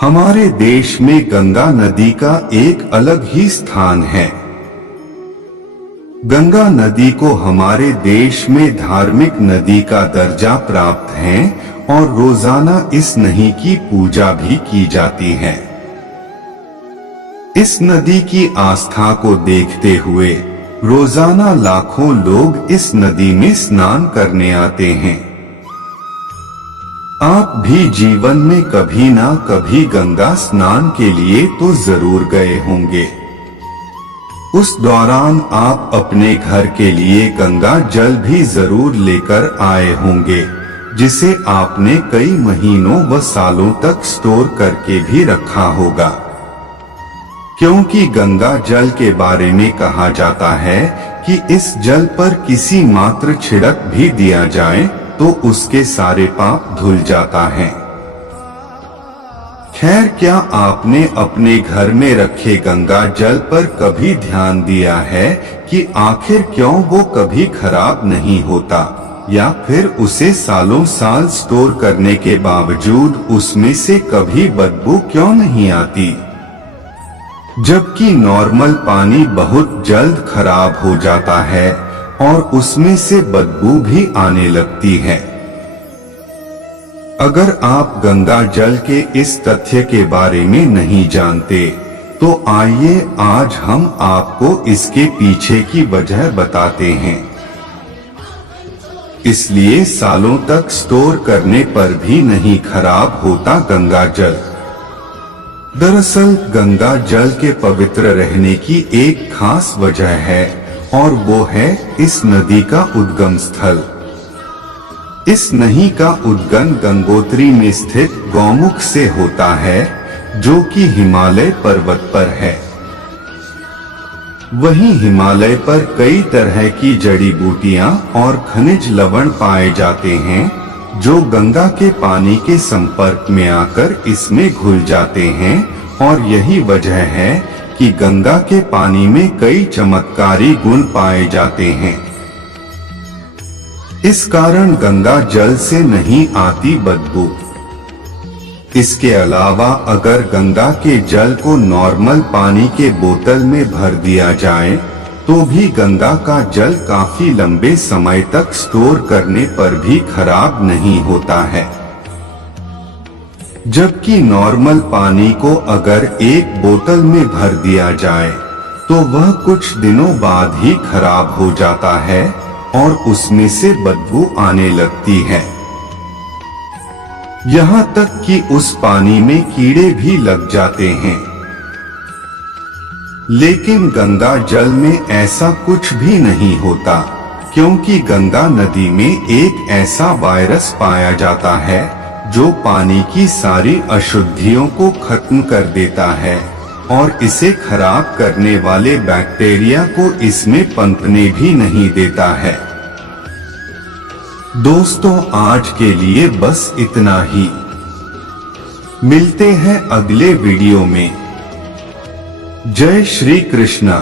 हमारे देश में गंगा नदी का एक अलग ही स्थान है। गंगा नदी को हमारे देश में धार्मिक नदी का दर्जा प्राप्त है और रोजाना इस नदी की पूजा भी की जाती है। इस नदी की आस्था को देखते हुए रोजाना लाखों लोग इस नदी में स्नान करने आते हैं। आप भी जीवन में कभी ना कभी गंगा स्नान के लिए तो जरूर गए होंगे। उस दौरान आप अपने घर के लिए गंगा जल भी जरूर लेकर आए होंगे, जिसे आपने कई महीनों व सालों तक स्टोर करके भी रखा होगा। क्योंकि गंगा जल के बारे में कहा जाता है कि इस जल पर किसी मात्र छिड़क भी दिया जाए तो उसके सारे पाप धुल जाता है। खैर, क्या आपने अपने घर में रखे गंगा जल पर कभी ध्यान दिया है कि आखिर क्यों वो कभी खराब नहीं होता, या फिर उसे सालों साल स्टोर करने के बावजूद उसमें से कभी बदबू क्यों नहीं आती? जबकि नॉर्मल पानी बहुत जल्द खराब हो जाता है और उसमें से बदबू भी आने लगती है। अगर आप गंगा जल के इस तथ्य के बारे में नहीं जानते, तो आइए आज हम आपको इसके पीछे की वजह बताते हैं। इसलिए सालों तक स्टोर करने पर भी नहीं खराब होता गंगा जल। दरअसल गंगा जल के पवित्र रहने की एक खास वजह है, और वो है इस नदी का उद्गम स्थल। इस नदी का उद्गम गंगोत्री में स्थित गौमुख से होता है, जो कि हिमालय पर्वत पर है। वहीं हिमालय पर कई तरह की जड़ी बूटियां और खनिज लवण पाए जाते हैं, जो गंगा के पानी के संपर्क में आकर इसमें घुल जाते हैं, और यही वजह है कि गंगा के पानी में कई चमत्कारी गुण पाए जाते हैं। इस कारण गंगा जल से नहीं आती बदबू। इसके अलावा अगर गंगा के जल को नॉर्मल पानी के बोतल में भर दिया जाए, तो भी गंगा का जल काफी लंबे समय तक स्टोर करने पर भी खराब नहीं होता है। जबकि नॉर्मल पानी को अगर एक बोतल में भर दिया जाए, तो वह कुछ दिनों बाद ही खराब हो जाता है और उसमें से बदबू आने लगती है। यहाँ तक कि उस पानी में कीड़े भी लग जाते हैं। लेकिन गंगा जल में ऐसा कुछ भी नहीं होता, क्योंकि गंगा नदी में एक ऐसा वायरस पाया जाता है जो पानी की सारी अशुद्धियों को खत्म कर देता है और इसे खराब करने वाले बैक्टीरिया को इसमें पनपने भी नहीं देता है। दोस्तों, आज के लिए बस इतना ही। मिलते हैं अगले वीडियो में। जय श्री कृष्णा।